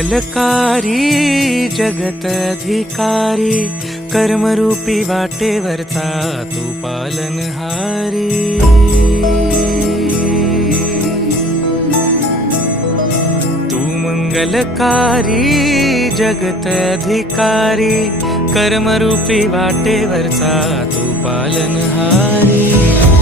मंगलकारी जगत अधिकारी, कर्मरूपी वाटेवरचा तू पालनहारी। तू मंगलकारी जगत अधिकारी, कर्मरूपी वाटेवरचा तू पालनहारी।